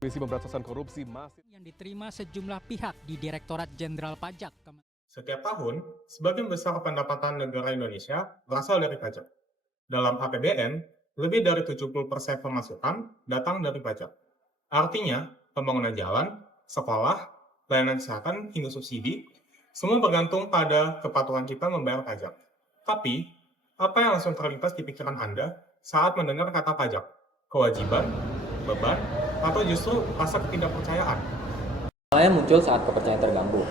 Komisi Pemberantasan Korupsi masih yang diterima sejumlah pihak di Direktorat Jenderal Pajak. Setiap tahun, sebagian besar pendapatan negara Indonesia berasal dari pajak. Dalam APBN, lebih dari 70% pemasukan datang dari pajak. Artinya, pembangunan jalan, sekolah, pelayanan kesehatan, hingga subsidi, semua bergantung pada kepatuhan kita membayar pajak. Tapi, apa yang langsung terlintas di pikiran Anda saat mendengar kata pajak? Kewajiban, beban, atau justru rasa ketidakpercayaan? Masalahnya muncul saat kepercayaan terganggu.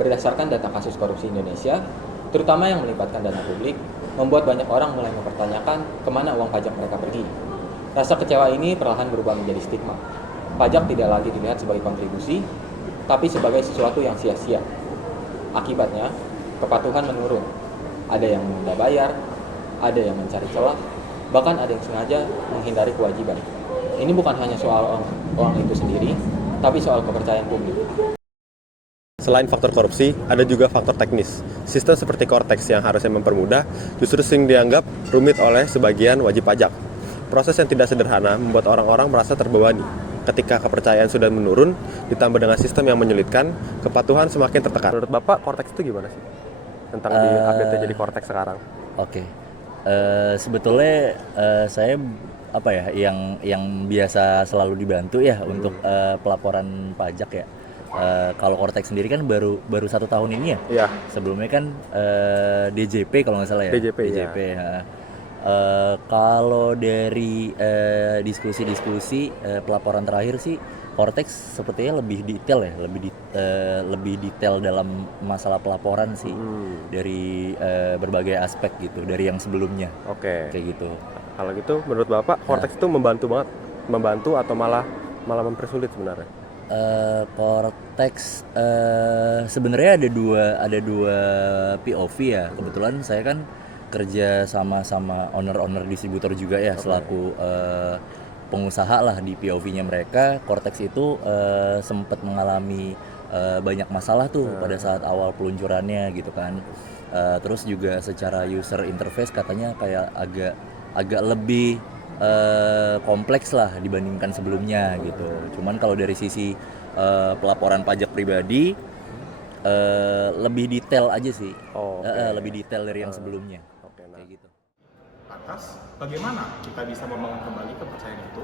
Berdasarkan data kasus korupsi Indonesia, terutama yang melibatkan dana publik, membuat banyak orang mulai mempertanyakan kemana uang pajak mereka pergi. Rasa kecewa ini perlahan berubah menjadi stigma. Pajak tidak lagi dilihat sebagai kontribusi, tapi sebagai sesuatu yang sia-sia. Akibatnya, kepatuhan menurun. Ada yang menunda bayar, ada yang mencari celah, bahkan ada yang sengaja menghindari kewajiban. Ini bukan hanya soal uang itu sendiri, tapi soal kepercayaan publik. Selain faktor korupsi, ada juga faktor teknis. Sistem seperti Cortex yang harusnya mempermudah, justru sering dianggap rumit oleh sebagian wajib pajak. Proses yang tidak sederhana membuat orang-orang merasa terbebani. Ketika kepercayaan sudah menurun, ditambah dengan sistem yang menyulitkan, kepatuhan semakin tertekan. Menurut Bapak, Cortex itu gimana sih? Tentang di update jadi Cortex sekarang? Oke. Sebetulnya saya yang biasa selalu dibantu ya untuk pelaporan pajak ya. Kalau Cortex sendiri kan baru 1 tahun ini ya. Iya. Sebelumnya kan DJP kalau nggak salah ya. DJP. Ya. Kalau dari diskusi pelaporan terakhir sih Cortex sepertinya lebih detail ya, lebih detail dalam masalah pelaporan sih dari berbagai aspek gitu dari yang sebelumnya. Oke. Kayak gitu. Kalau gitu, menurut Bapak, Cortex itu membantu atau malah mempersulit sebenarnya? Cortex sebenarnya ada dua POV ya. Kebetulan saya kan kerja sama owner distributor juga ya, selaku pengusaha lah di POV-nya mereka. Cortex itu sempat mengalami banyak masalah tuh pada saat awal peluncurannya gitu kan. Terus juga secara user interface katanya kayak agak lebih kompleks lah dibandingkan sebelumnya gitu. Cuman kalau dari sisi pelaporan pajak pribadi lebih detail aja sih. Lebih detail dari yang sebelumnya. Kayak gitu. Lantas, bagaimana kita bisa membangun kembali kepercayaan itu?